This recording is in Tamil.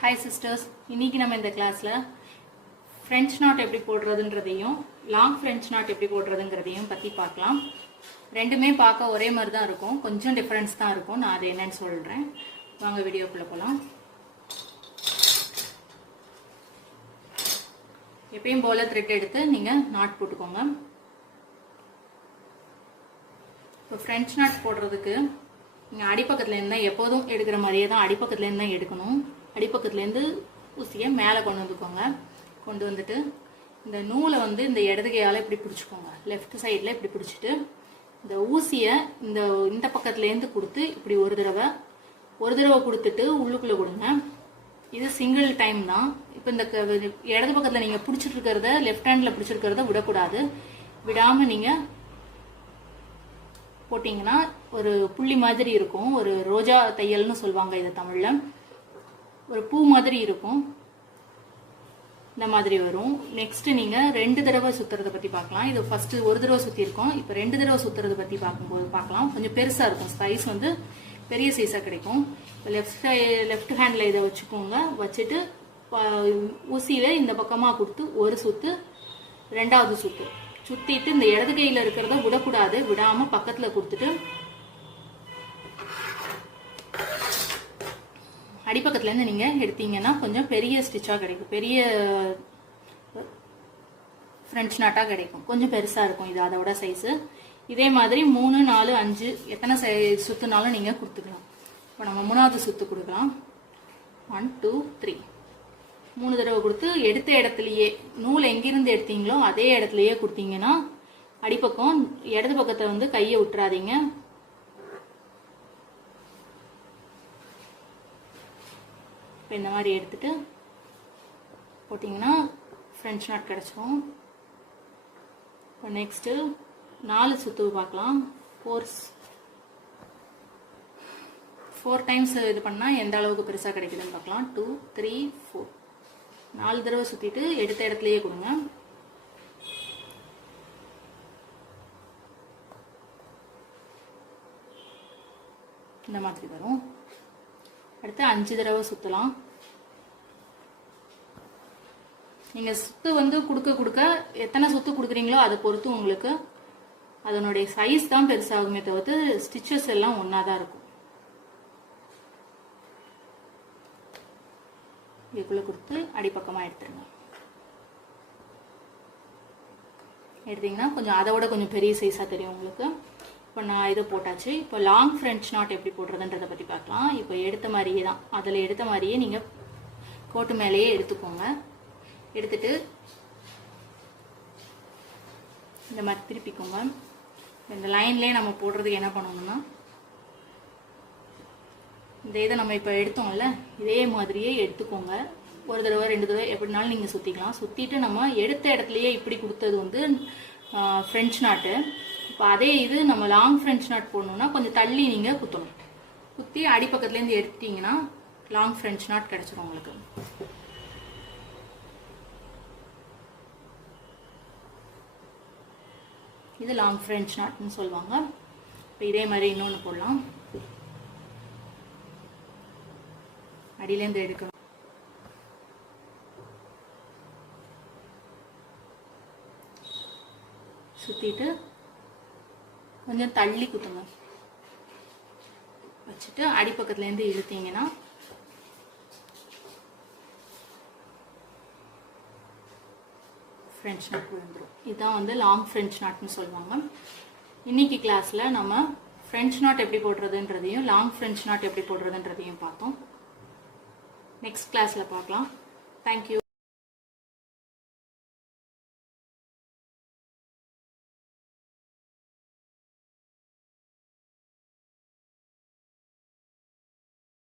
Hi sisters, இன்னைக்கு நம்ம இந்த கிளாஸ்ல French knot எப்படி போடுறதுன்றதையும் long French knot எப்படி போடுறதுங்கறதையும் பத்தி பார்க்கலாம். ரெண்டுமே பார்க்க ஒரே மாதிரி தான் இருக்கும், கொஞ்சம் டிஃபரன்ஸ் தான் இருக்கும். நான் அது என்னன்னு சொல்றேன். வாங்க வீடியோக்குள்ள போலாம். எப்பவும் போல thread எடுத்து நீங்க knot போட்டுக்கோங்க. இப்போ French knot போடுறதுக்கு நீங்க அடிப்பக்கத்துல இருந்தா எப்போதும் எடுக்கிற மாதிரியே தான் அடிப்பக்கத்துல இருந்தா எடுக்கணும். அடிப்பக்கத்துல இருந்து ஊசியை மேலே கொண்டு வந்துக்கோங்க. கொண்டு வந்துட்டு இந்த நூலை வந்து இந்த இடது கையால இப்படி பிடிச்சுக்கோங்க. லெஃப்ட் சைடில் இப்படி பிடிச்சிட்டு இந்த ஊசியை இந்த பக்கத்துலேருந்து கொடுத்து இப்படி ஒரு தடவை கொடுத்துட்டு உள்ளுக்குள்ளே கொடுங்க. இது சிங்கிள் டைம் தான். இப்போ இந்த இடது பக்கத்தில் நீங்கள் பிடிச்சிட்டு இருக்கிறத லெஃப்ட் ஹேண்டில் பிடிச்சிருக்கிறத விடக்கூடாது. விடாமல் நீங்கள் போட்டிங்கன்னா ஒரு புள்ளி மாதிரி இருக்கும். ஒரு ரோஜா தையல்னு சொல்லுவாங்க இது தமிழில். ஒரு பூ மாதிரி இருக்கும், இந்த மாதிரி வரும். நெக்ஸ்ட் நீங்கள் 2 தடவை சுற்றுறதை பற்றி பார்க்கலாம். இது ஃபர்ஸ்ட் ஒரு தடவை சுற்றிருக்கோம், இப்போ 2 தடவை சுற்றுறதை பற்றி பார்க்கலாம். கொஞ்சம் பெருசாக இருக்கும், சைஸ் வந்து பெரிய சைஸாக கிடைக்கும். இப்போ லெஃப்ட் ஹேண்டில் இதை வச்சுக்கோங்க. வச்சுட்டு ஊசியில் இந்த பக்கமாக கொடுத்து ஒரு சுற்று, ரெண்டாவது சுற்று சுற்றிட்டு இந்த இடது கையில் இருக்கிறத விடக்கூடாது. விடாமல் பக்கத்தில் கொடுத்துட்டு அடிப்பக்கத்துலேருந்து நீங்கள் எடுத்தீங்கன்னா கொஞ்சம் பெரிய ஸ்டிச்சாக கிடைக்கும், பெரிய ஃப்ரெஞ்ச் நாட்டாக கிடைக்கும். கொஞ்சம் பெருசாக இருக்கும் இது, அதோட சைஸு. இதே மாதிரி 3, 4, 5 எத்தனை சுற்றுனாலும் நீங்கள் கொடுத்துக்கலாம். இப்போ நம்ம 3வது சுற்று கொடுக்கலாம். 1, 2, 3 3 தடவை கொடுத்து எடுத்த இடத்துலையே நூல் எங்கிருந்து எடுத்தீங்களோ அதே இடத்துலையே கொடுத்தீங்கன்னா அடிப்பக்கம் இடது பக்கத்தை வந்து கையை விட்டுறாதீங்க. இப்போ இந்த மாதிரி எடுத்துட்டு போட்டிங்கன்னா ஃப்ரெஞ்ச் நாட் கிடச்சிரும். இப்போ நெக்ஸ்ட்டு 4 சுற்று பார்க்கலாம். 4 டைம்ஸ் இது பண்ணால் எந்த அளவுக்கு பெருசாக கிடைக்குதுன்னு பார்க்கலாம். 2, 3, 4 4 தடவை சுற்றிட்டு எடுத்த இடத்துலையே கொடுங்க. இந்த மாதிரி வரும். அடுத்து 5 தடவை சுற்றலாம். நீங்கள் சுற்று வந்து கொடுக்க எத்தனை சுற்று கொடுக்குறீங்களோ அதை பொறுத்து உங்களுக்கு அதனுடைய சைஸ் தான் பெருசாகுமே தவிர்த்து ஸ்டிச்சஸ் எல்லாம் ஒன்றா தான் இருக்கும். இதுக்குள்ளே கொடுத்து அடிப்பக்கமாக எடுத்துருங்க. எடுத்தீங்கன்னா கொஞ்சம் அதை விட கொஞ்சம் பெரிய சைஸாக தெரியும் உங்களுக்கு. இப்போ நான் இதை போட்டாச்சு. இப்போ லாங் ஃப்ரெஞ்ச் நாட் எப்படி போடுறதுன்றதை பற்றி பார்க்கலாம். இப்போ எடுத்த மாதிரியே தான், அதில் எடுத்த மாதிரியே நீங்கள் கோட்டு மேலேயே எடுத்துக்கோங்க. எடுத்துட்டு இந்த மாதிரி திருப்பிக்கோங்க. இந்த லைன்லேயே நம்ம போடுறதுக்கு என்ன பண்ணணும்னா இந்த இதை நம்ம இப்போ எடுத்தோம்ல இதே மாதிரியே எடுத்துக்கோங்க. ஒரு தடவை 2 தடவை எப்படினாலும் நீங்கள் சுற்றிக்கலாம். சுற்றிட்டு நம்ம எடுத்த இடத்துலையே இப்படி கொடுத்தது வந்து ஃப்ரெஞ்ச் நாட்டு. இப்போ அதே இது நம்ம லாங் ஃப்ரெஞ்ச் நாட் போடணும்னா கொஞ்சம் தள்ளி நீங்கள் குத்தணும். குத்தி அடிப்பக்கத்துலேருந்து எடுத்துட்டிங்கன்னா லாங் ஃப்ரெஞ்ச் நாட் கிடச்சிரும் உங்களுக்கு. இது லாங் ஃப்ரெஞ்ச் நாட்னு சொல்லுவாங்க. இப்போ இதே மாதிரி இன்னொன்று போடலாம். அடியிலேருந்து எடுக்கணும். சுற்றிட்டு கொஞ்சம் தள்ளி குத்துங்க. வச்சுட்டு அடிப்பக்கத்துலேருந்து இழுத்தீங்கன்னா ஃப்ரெஞ்ச் நாட் விழுந்துடும். இதுதான் வந்து லாங் ஃப்ரெஞ்ச் நாட்னு சொல்லுவாங்க. இன்னைக்கு கிளாஸில் நம்ம ஃப்ரெஞ்ச் நாட் எப்படி போடுறதுன்றதையும் லாங் ஃப்ரெஞ்ச் நாட் எப்படி போடுறதுன்றதையும் பார்த்தோம். நெக்ஸ்ட் கிளாஸில் பார்க்கலாம். தேங்க்யூ.